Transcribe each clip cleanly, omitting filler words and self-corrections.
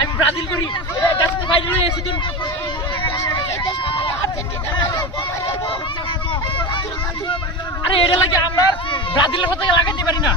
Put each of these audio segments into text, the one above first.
আমি ব্রাজিল করি গাছতে ফাইনাল হয়ে এসে তুমি আরে এটা লাগে আমরা ব্রাজিলের পতাকা লাগাতে পারি না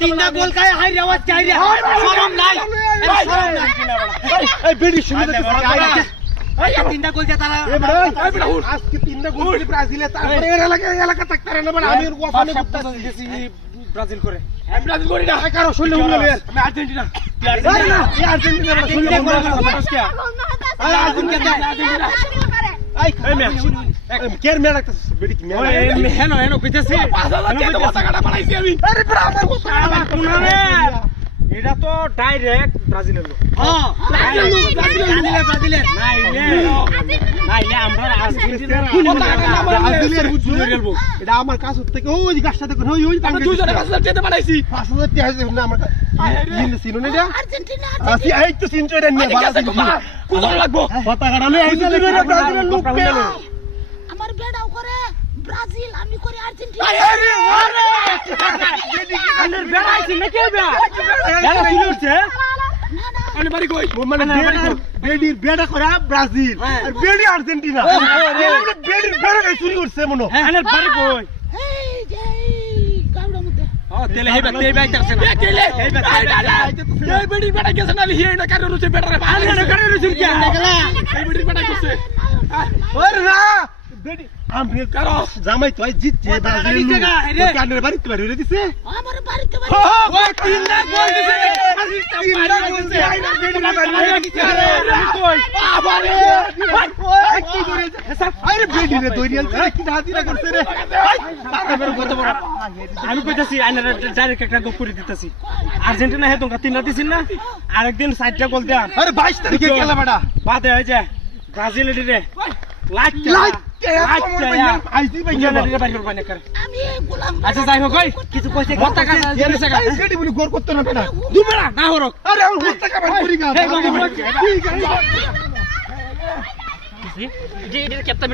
তিনটা গোল খায় হাইরে আওয়াজ চাই রে শরম নাই এই বেডি শুনে তিনটা গোল দিয়ে তারা আজকে তিনটা গোল ব্রাজিলে তারপরে এলাকা থাকতে পারে না মানে আমি ওখানে করতেছি ব্রাজিল করে আমি ব্রাজিল করি না কারো শুনলে বললে আমি আর্জেন্টিনা না এই আর্জেন্টিনা শুনলে বললে আর্জেন্টিনা এই কেয়ার মে রাখতেছ বেডি কি মে হেনো হেনো কইতেছি 5000 টাকা টাকা বানাইছি আমি আরে বড় আমার কথা এটা তো ডাইরেক্ট ব্রাজিলের লোক হ্যাঁ ব্রাজিলের নাইলে আমরা আর্জেন্টিনার ব্রাজিলের বুঝলে গেলবো এটা আমার কাছ থেকে ওই গাছটা দেখুন ওই আমরা দুইজনে 5000 টাকা বানাইছি 5000 টাকা না আমার ইন সিনো না এটা আর্জেন্টিনা আসি এই তো সিন চড়ে নিয়ে ভালো কোন লাগবো পতাকাটা লই আইছে ব্রাজিলের লোক আমার বেড়াও করে ব্রাজিল আমি করে আর্জেন্টিনা আরে বেড়াইছে নাকি বেড়া শুনছে আমি বাড়ি কই মানে বেডির বেডা করা ব্রাজিল আর বেডি আর্জেন্টিনা বেডির বেডা চুরি করছে মনো আরে বাড়ি কই এই যে গাবড়া মধ্যে তেলে হেবা তেই বাইতাছে না তেলে এই বেডির বেডা গেছে না হি এটা কারো রুচে বেডারে ভালো না কারো রুচে কি এই বেডির বেডা গেছে ওরে না বেডি আমি কারো জামাই তো জিতছে ব্রাজিল রে কানের বাড়িতে বাড়ি রে দিছে আমার বাড়িতে ওই তিনটা গোল দিছে তিনটা গোল দিছে বেডি বাড়ি দিছে কই আবারে কি করে আরে বেডি রে দইরিয়াল কি হাজিরা করছে রে আমি কইতাছি আইনারে ডাইরেক্ট একটা গোল করে দিতাছি আর্জেন্টিনা হে তোমরা তিনটা দিছিন না আরেকদিন 60টা গোল দেন আরে 22 তারিখে খেলা বেটা বাদে হই যায় ব্রাজিল রে লাইট আইসি ভাই আমি গোলাম আচ্ছা যাই হোক কই কিছু কইছে পতাকা দিয়েছে গা বেডি বলি গোল করতে না বেটা দুমেরা না হরক আরে আমি পতাকা বান করি গা যে এটা ক্যাপ্টেন